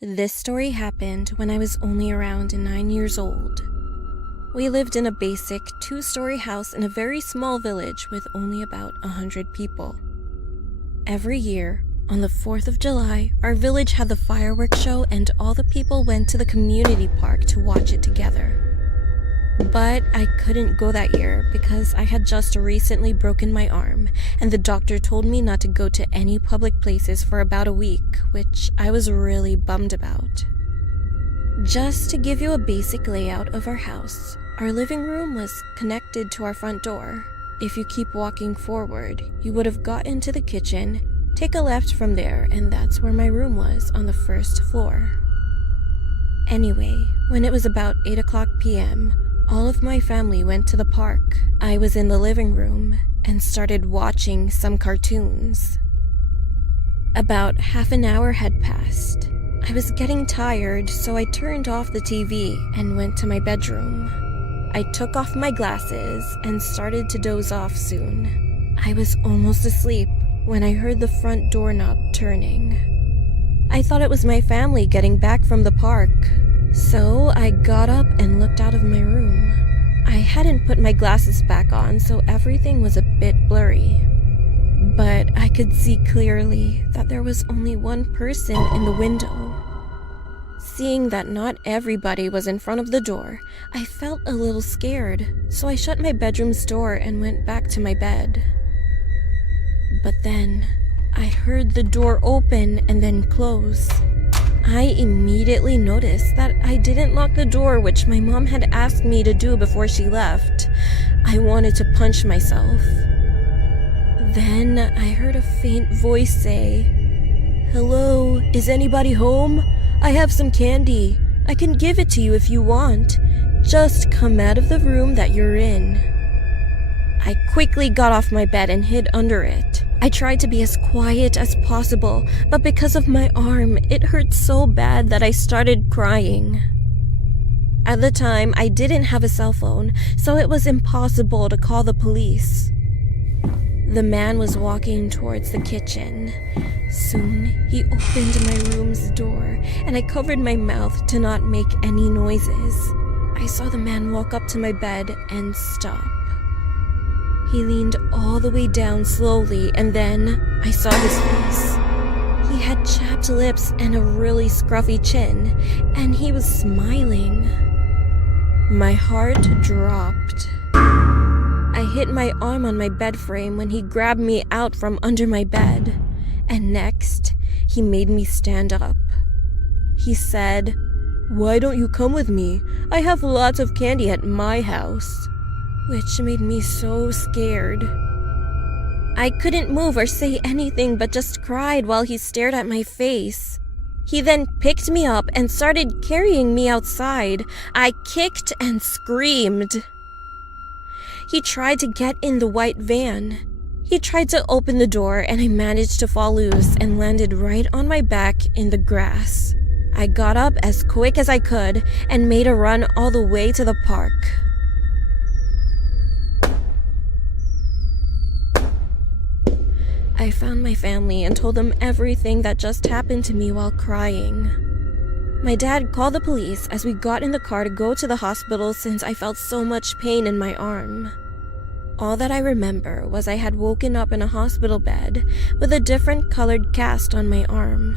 This story happened when I was only around 9 years old. We lived in a basic 2-story house in a very small village with only about 100 people. Every year, on the 4th of July, our village had the fireworks show and all the people went to the community park to watch it together. But I couldn't go that year because I had just recently broken my arm, and the doctor told me not to go to any public places for about a week, which I was really bummed about. Just to give you a basic layout of our house, our living room was connected to our front door. If you keep walking forward, you would have gotten to the kitchen, take a left from there, and that's where my room was on the first floor. Anyway, when it was about 8 o'clock p.m., all of my family went to the park. I was in the living room and started watching some cartoons. About half an hour had passed. I was getting tired, so I turned off the TV and went to my bedroom. I took off my glasses and started to doze off soon. I was almost asleep when I heard the front doorknob turning. I thought it was my family getting back from the park. So I got up and looked out of my room. I hadn't put my glasses back on, so everything was a bit blurry. But I could see clearly that there was only one person in the window. Seeing that not everybody was in front of the door, I felt a little scared, so I shut my bedroom's door and went back to my bed. But then, I heard the door open and then close. I immediately noticed that I didn't lock the door, which my mom had asked me to do before she left. I wanted to punch myself. Then I heard a faint voice say, "Hello, is anybody home? I have some candy. I can give it to you if you want. Just come out of the room that you're in." I quickly got off my bed and hid under it. I tried to be as quiet as possible, but because of my arm, it hurt so bad that I started crying. At the time, I didn't have a cell phone, so it was impossible to call the police. The man was walking towards the kitchen. Soon, he opened my room's door, and I covered my mouth to not make any noises. I saw the man walk up to my bed and stop. He leaned all the way down slowly, and then I saw his face. He had chapped lips and a really scruffy chin, and he was smiling. My heart dropped. I hit my arm on my bed frame when he grabbed me out from under my bed, and next, he made me stand up. He said, "Why don't you come with me? I have lots of candy at my house," which made me so scared. I couldn't move or say anything but just cried while he stared at my face. He then picked me up and started carrying me outside. I kicked and screamed. He tried to get in the white van. He tried to open the door and I managed to fall loose and landed right on my back in the grass. I got up as quick as I could and made a run all the way to the park. I found my family and told them everything that just happened to me while crying. My dad called the police as we got in the car to go to the hospital since I felt so much pain in my arm. All that I remember was I had woken up in a hospital bed with a different colored cast on my arm.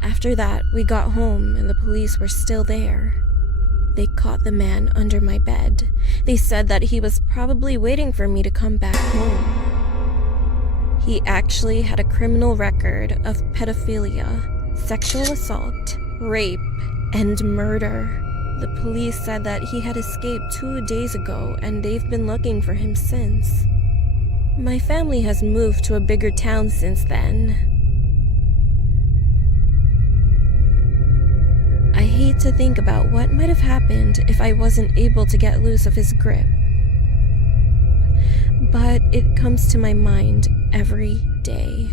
After that, we got home and the police were still there. They caught the man under my bed. They said that he was probably waiting for me to come back home. He actually had a criminal record of pedophilia, sexual assault, rape, and murder. The police said that he had escaped 2 days ago and they've been looking for him since. My family has moved to a bigger town since then. I hate to think about what might have happened if I wasn't able to get loose of his grip. But it comes to my mind every day.